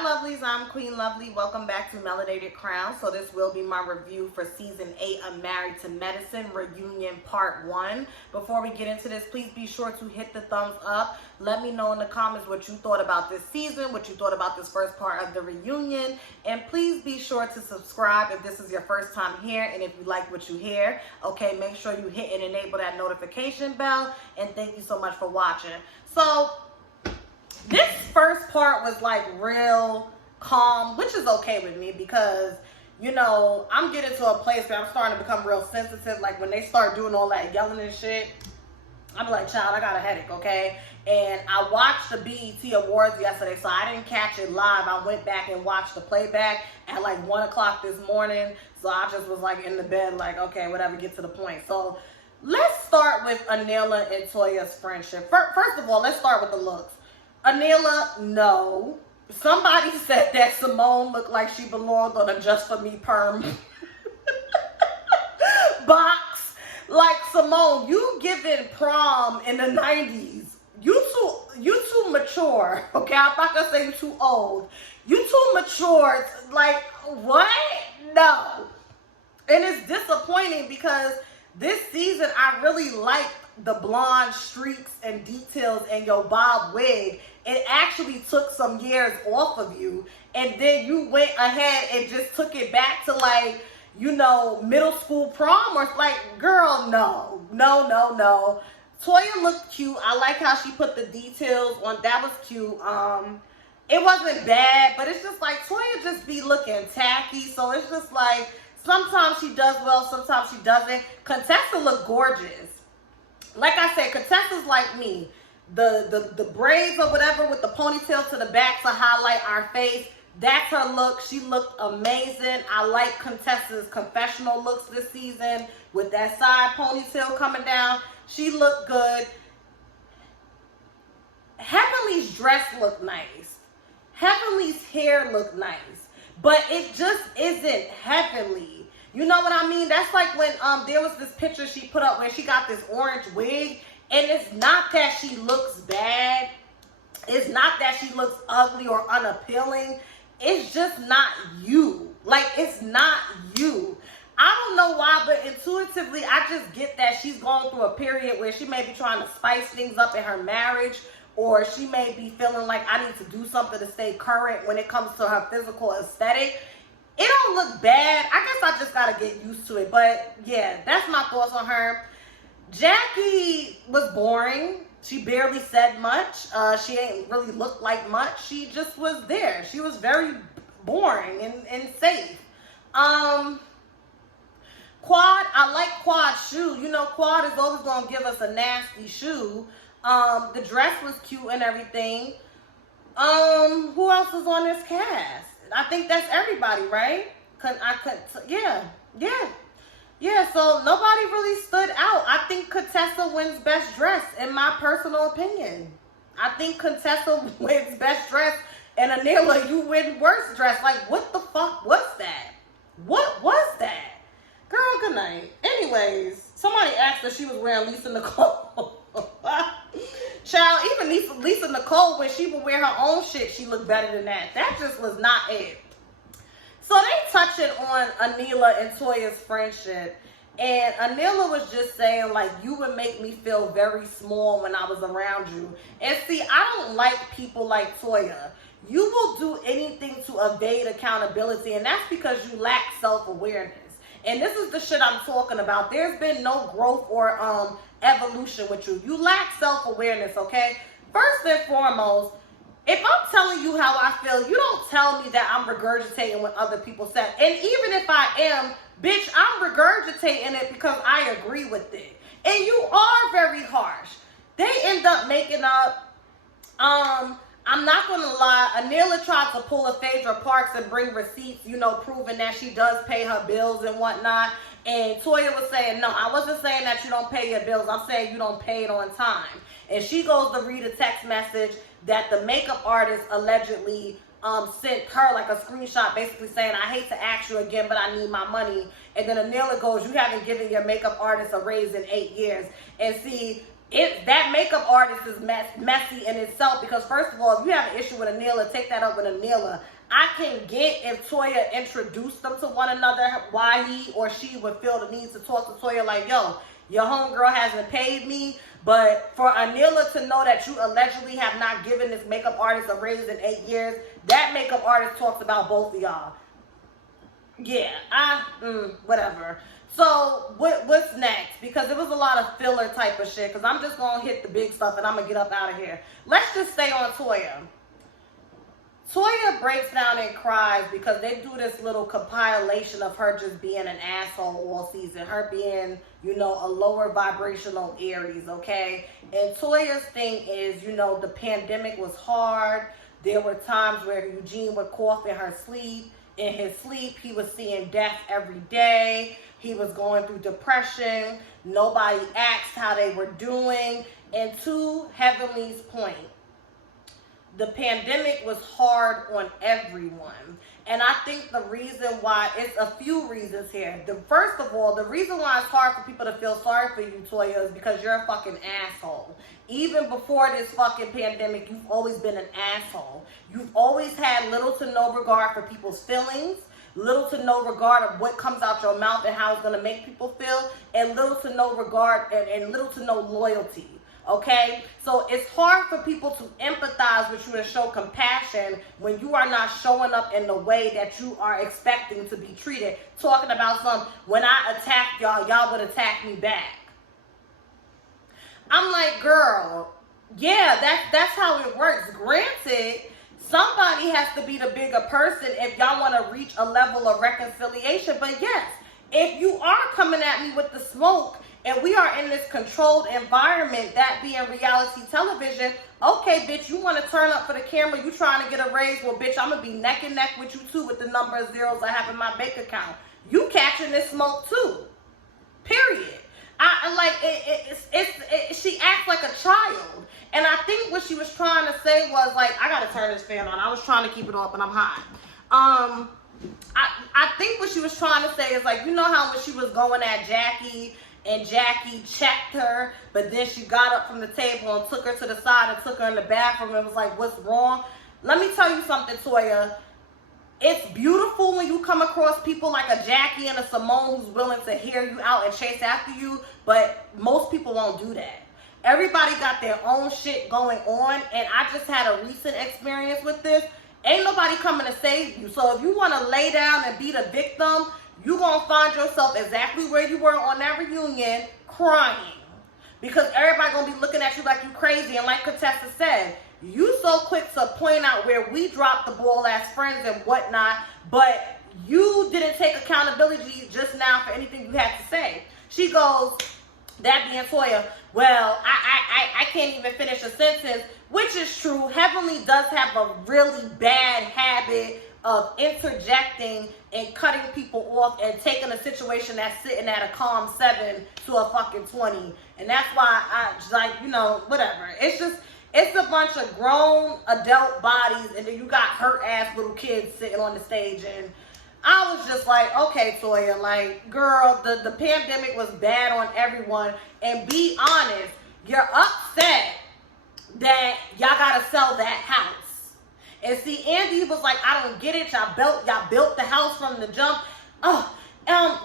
Hi lovelies, I'm Queen Lovely. Welcome back to Melanated Crown. So this will be my review for season 8 of Married to Medicine Reunion Part 1. Before we get into this, please be sure to hit the thumbs up. Let me know in the comments what you thought about this season, what you thought about this first part of the reunion. And please be sure to subscribe if this is your first time here and if you like what you hear. Okay, make sure you hit and enable that notification bell. And thank you so much for watching. So this first part was like real calm, which is okay with me because, you know, I'm getting to a place where I'm starting to become real sensitive. Like when they start doing all that yelling and shit, I'm like, child, I got a headache, okay? And I watched the BET Awards yesterday, so I didn't catch it live. I went back and watched the playback at like 1 o'clock this morning. So I just was like in the bed like, okay, whatever, get to the point. So let's start with Anila and Toya's friendship. First of all, let's start with the looks. Anila, no. Somebody said that Simone looked like she belonged on a Just For Me perm box. Like, Simone, you giving prom in the 90s. You too mature. Okay, I'm not gonna say you too old. You too mature. Like, what? No. And it's disappointing because this season I really liked the blonde streaks and details in your bob wig. It actually took some years off of you, and then you went ahead and just took it back to, like, you know, middle school prom. Or like, girl, no. Toya looked cute. I like how she put the details on. That was cute. It wasn't bad, but it's just like Toya just be looking tacky. So it's just like sometimes she does well, sometimes she doesn't. Contessa looked gorgeous. Like I said, Contessa's like me. The braids or whatever with the ponytail to the back to highlight our face. That's her look. She looked amazing. I like Contessa's confessional looks this season with that side ponytail coming down. She looked good. Heavenly's dress looked nice. Heavenly's hair looked nice. But it just isn't Heavenly. You know what I mean? That's like when there was this picture she put up where she got this orange wig. And it's not that she looks bad. It's not that she looks ugly or unappealing. It's just not you. Like, it's not you. I don't know why, but intuitively, I just get that she's going through a period where she may be trying to spice things up in her marriage, or she may be feeling like I need to do something to stay current when it comes to her physical aesthetic. It don't look bad. I guess I just got to get used to it. But yeah, that's my thoughts on her. Jackie was boring. She barely said much. She ain't really looked like much. She just was there. She was very boring and safe. Quad, I like Quad's shoe. You know, Quad is always going to give us a nasty shoe. The dress was cute and everything. Who else is on this cast? I think that's everybody, right? Yeah, so nobody really stood out. I think Contessa wins best dress, in my personal opinion. I think Contessa wins best dress, and Anila, you win worst dress. Like, what the fuck was that? What was that? Girl, good night. Anyways, somebody asked if she was wearing Lisa Nicole. Child, even Lisa Nicole, when she would wear her own shit, she looked better than that. That just was not it. So they touching on Anila and Toya's friendship. And Anila was just saying, like, you would make me feel very small when I was around you. And see, I don't like people like Toya. You will do anything to evade accountability. And that's because you lack self-awareness. And this is the shit I'm talking about. There's been no growth or evolution with you. You lack self-awareness, okay? First and foremost, if I'm telling you how I feel, you don't tell me that I'm regurgitating what other people said. And even if I am, bitch, I'm regurgitating it because I agree with it. And you are very harsh. They end up making up. I'm not going to lie. Anila tried to pull a Phaedra Parks and bring receipts, you know, proving that she does pay her bills and whatnot. And Toya was saying, no, I wasn't saying that you don't pay your bills. I'm saying you don't pay it on time. And she goes to read a text message that the makeup artist allegedly sent her, like a screenshot basically saying, I hate to ask you again, but I need my money. And then Anila goes, you haven't given your makeup artist a raise in 8 years. And see, that makeup artist is messy in itself, because first of all, if you have an issue with Anila, take that up with Anila. I can get if Toya introduced them to one another, why he or she would feel the need to talk to Toya like, yo, your homegirl hasn't paid me. But for Anila to know that you allegedly have not given this makeup artist a raise in 8 years, that makeup artist talks about both of y'all. Yeah, whatever. So what's next? Because it was a lot of filler type of shit. Because I'm just going to hit the big stuff and I'm going to get up out of here. Let's just stay on Toya. Toya breaks down and cries because they do this little compilation of her just being an asshole all season. Her being, you know, a lower vibrational Aries, okay? And Toya's thing is, you know, the pandemic was hard. There were times where Eugene would cough in her sleep. In his sleep, he was seeing death every day. He was going through depression. Nobody asked how they were doing. And to Heavenly's point, the pandemic was hard on everyone. And I think the reason why, it's a few reasons here. First of all, the reason why it's hard for people to feel sorry for you, Toya, is because you're a fucking asshole. Even before this fucking pandemic, you've always been an asshole. You've always had little to no regard for people's feelings, little to no regard of what comes out your mouth and how it's going to make people feel, and little to no regard and little to no loyalty. Okay, so it's hard for people to empathize with you and show compassion when you are not showing up in the way that you are expecting to be treated. Talking about when I attacked y'all, y'all would attack me back. I'm like, girl, yeah, that's how it works. Granted, somebody has to be the bigger person if y'all want to reach a level of reconciliation. But yes, if you are coming at me with the smoke, and we are in this controlled environment, that being reality television, okay, bitch, you want to turn up for the camera, you trying to get a raise, well, bitch, I'm going to be neck and neck with you, too, with the number of zeros I have in my bank account. You catching this smoke, too. Period. She acts like a child. And I think what she was trying to say was, like, I got to turn this fan on. I was trying to keep it off, but I'm hot. I think what she was trying to say is, like, you know how when she was going at Jackie, and Jackie checked her, but then she got up from the table and took her to the side and took her in the bathroom and was like, what's wrong? Let me tell you something, Toya. It's beautiful when you come across people like a Jackie and a Simone who's willing to hear you out and chase after you, but most people won't do that. Everybody got their own shit going on, and I just had a recent experience with this. Ain't nobody coming to save you. So if you want to lay down and be the victim, you're going to find yourself exactly where you were on that reunion, crying. Because everybody going to be looking at you like you crazy. And like Contessa said, you so quick to point out where we dropped the ball as friends and whatnot, but you didn't take accountability just now for anything you had to say. She goes, that being Toya, well, I can't even finish a sentence, which is true. Heavenly does have a really bad habit of interjecting and cutting people off and taking a situation that's sitting at a calm 7 to a fucking 20. And that's why I just, like, you know, whatever. It's a bunch of grown adult bodies, and then you got hurt ass little kids sitting on the stage. And I was just like, okay, Toya, like, girl, the pandemic was bad on everyone. And be honest, you're upset that y'all gotta sell that house. And see, Andy was like, I don't get it. Y'all built the house from the jump.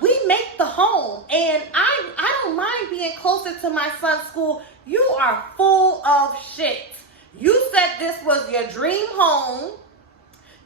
We make the home. And I don't mind being closer to my son's school. You are full of shit. You said this was your dream home.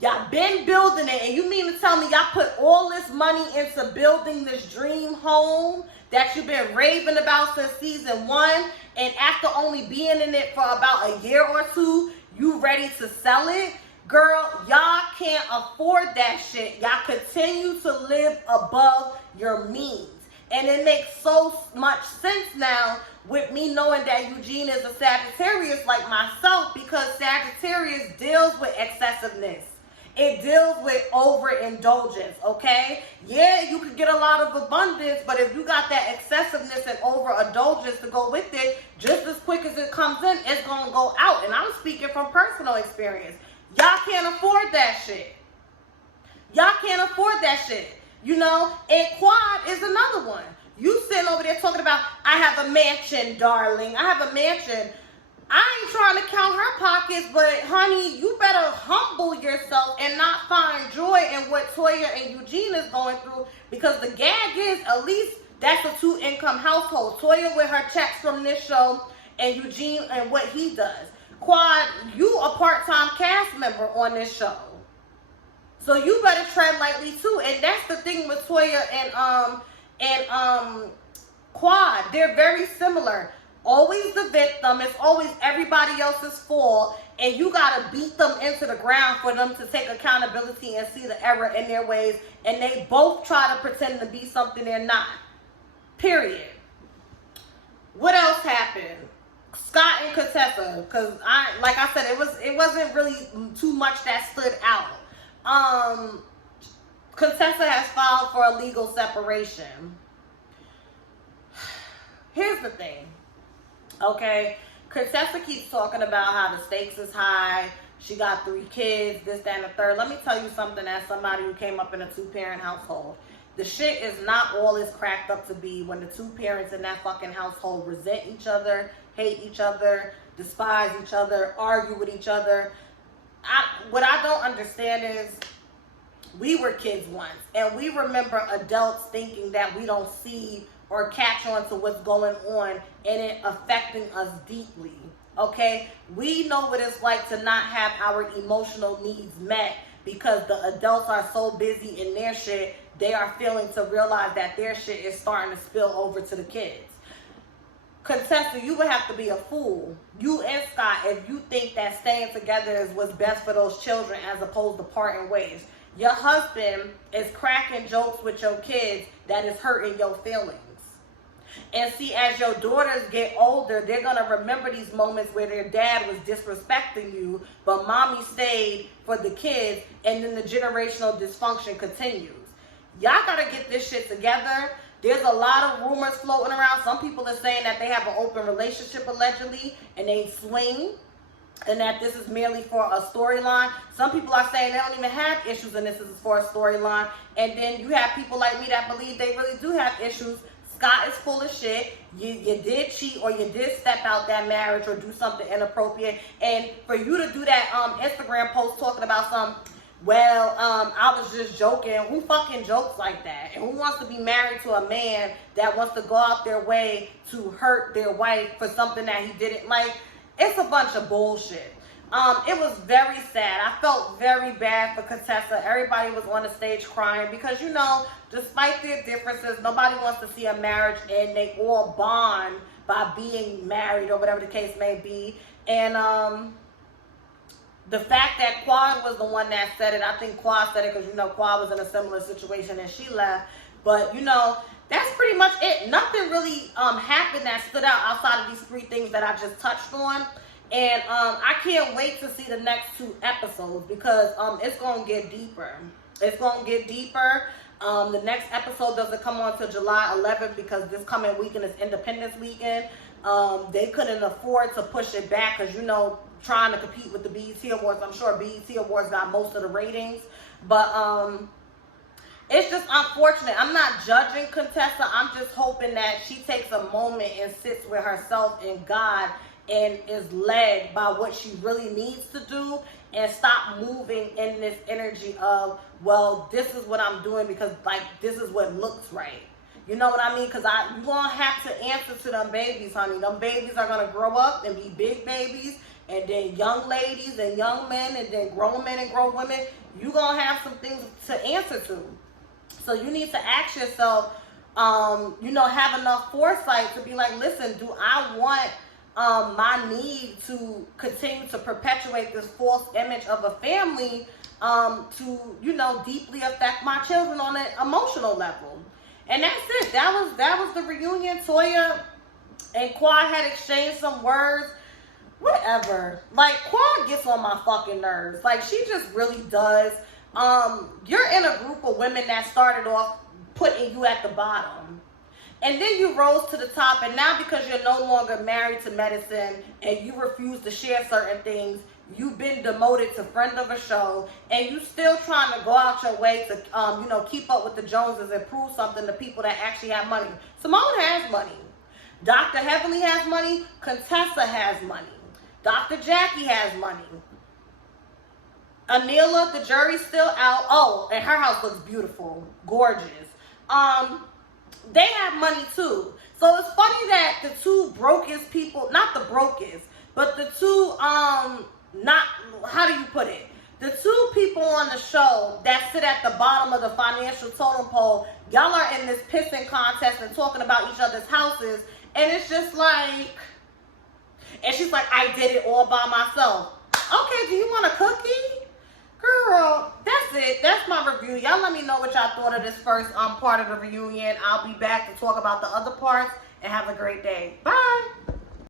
Y'all been building it. And you mean to tell me y'all put all this money into building this dream home that you've been raving about since season 1? And after only being in it for about a year or two, you ready to sell it? Girl, y'all can't afford that shit. Y'all continue to live above your means. And it makes so much sense now with me knowing that Eugene is a Sagittarius like myself, because Sagittarius deals with excessiveness. It deals with overindulgence, okay? Yeah, you can get a lot of abundance, but if you got that excessiveness and overindulgence to go with it, just as quick as it comes in, it's going to go out. And I'm speaking from personal experience. Y'all can't afford that shit. Y'all can't afford that shit. You know, and Quad is another one. You sitting over there talking about, I have a mansion, darling. I have a mansion. I ain't trying to count her pockets, but honey, you better humble yourself and not find joy in what Toya and Eugene is going through, because the gag is, at least that's a 2-income household. Toya with her checks from this show, and Eugene and what he does. Quad, you a part-time cast member on this show. So you better tread lightly too. And that's the thing with Toya and Quad. They're very similar. Always the victim. It's always everybody else's fault. And you got to beat them into the ground for them to take accountability and see the error in their ways. And they both try to pretend to be something they're not. Period. What else happened? Scott and Contessa. Because like I said, it wasn't really too much that stood out. Contessa has filed for a legal separation. Here's the thing. Okay, Contessa keeps talking about how the stakes is high. She got 3 kids, this, that, and the third. Let me tell you something as somebody who came up in a 2-parent household. The shit is not all it's cracked up to be when the 2 parents in that fucking household resent each other, hate each other, despise each other, argue with each other. What I don't understand is, we were kids once, and we remember adults thinking that we don't see or catch on to what's going on and it affecting us deeply, okay? We know what it's like to not have our emotional needs met because the adults are so busy in their shit, they are failing to realize that their shit is starting to spill over to the kids. Contessa, you would have to be a fool, you and Scott, if you think that staying together is what's best for those children as opposed to parting ways. Your husband is cracking jokes with your kids that is hurting your feelings. And see, as your daughters get older, they're going to remember these moments where their dad was disrespecting you, but mommy stayed for the kids, and then the generational dysfunction continues. Y'all got to get this shit together. There's a lot of rumors floating around. Some people are saying that they have an open relationship allegedly, and they swing, and that this is merely for a storyline. Some people are saying they don't even have issues and this is for a storyline. And then you have people like me that believe they really do have issues. Scott is full of shit. You did cheat, or you did step out that marriage or do something inappropriate. And for you to do that Instagram post talking about I was just joking. Who fucking jokes like that? And who wants to be married to a man that wants to go out their way to hurt their wife for something that he didn't like? It's a bunch of bullshit. It was very sad. I felt very bad for Contessa. Everybody was on the stage crying because, you know, despite their differences, nobody wants to see a marriage and they all bond by being married or whatever the case may be. And the fact that Quad was the one that said it, I think Quad said it because, you know, Quad was in a similar situation and she left. But, you know, that's pretty much it. Nothing really happened that stood out outside of these 3 things that I just touched on. And I can't wait to see the next 2 episodes because it's going to get deeper. It's going to get deeper. The next episode doesn't come on until July 11th because this coming weekend is Independence Weekend. They couldn't afford to push it back because, you know, trying to compete with the BET Awards. I'm sure BET Awards got most of the ratings. But it's just unfortunate. I'm not judging Contessa. I'm just hoping that she takes a moment and sits with herself and God and is led by what she really needs to do and stop moving in this energy of, well, this is what I'm doing because, like, this is what looks right. You know what I mean? Because you're going to have to answer to them babies, honey. Them babies are going to grow up and be big babies, and then young ladies and young men, and then grown men and grown women. You're going to have some things to answer to. So you need to ask yourself, you know, have enough foresight to be like, listen, do I want my need to continue to perpetuate this false image of a family to, you know, deeply affect my children on an emotional level? And that's it. That was the reunion. Toya and Quad had exchanged some words. Whatever. Like, Quad gets on my fucking nerves. Like, she just really does. You're in a group of women that started off putting you at the bottom. And then you rose to the top, and now because you're no longer married to medicine and you refuse to share certain things, you've been demoted to friend of a show, and you still trying to go out your way to, keep up with the Joneses and prove something to people that actually have money. Simone has money. Dr. Heavenly has money. Contessa has money. Dr. Jackie has money. Anila, the jury's still out. Oh, and her house looks beautiful. Gorgeous. They have money too. So it's funny that the two brokest people, not the brokest, but the two, not, how do you put it? The two people on the show that sit at the bottom of the financial totem pole, y'all are in this pissing contest and talking about each other's houses. And it's just like, and she's like, I did it all by myself. Okay, do you want a cookie? Girl, that's it. That's my review. Y'all let me know what y'all thought of this first part of the reunion. I'll be back to talk about the other parts, and have a great day. Bye.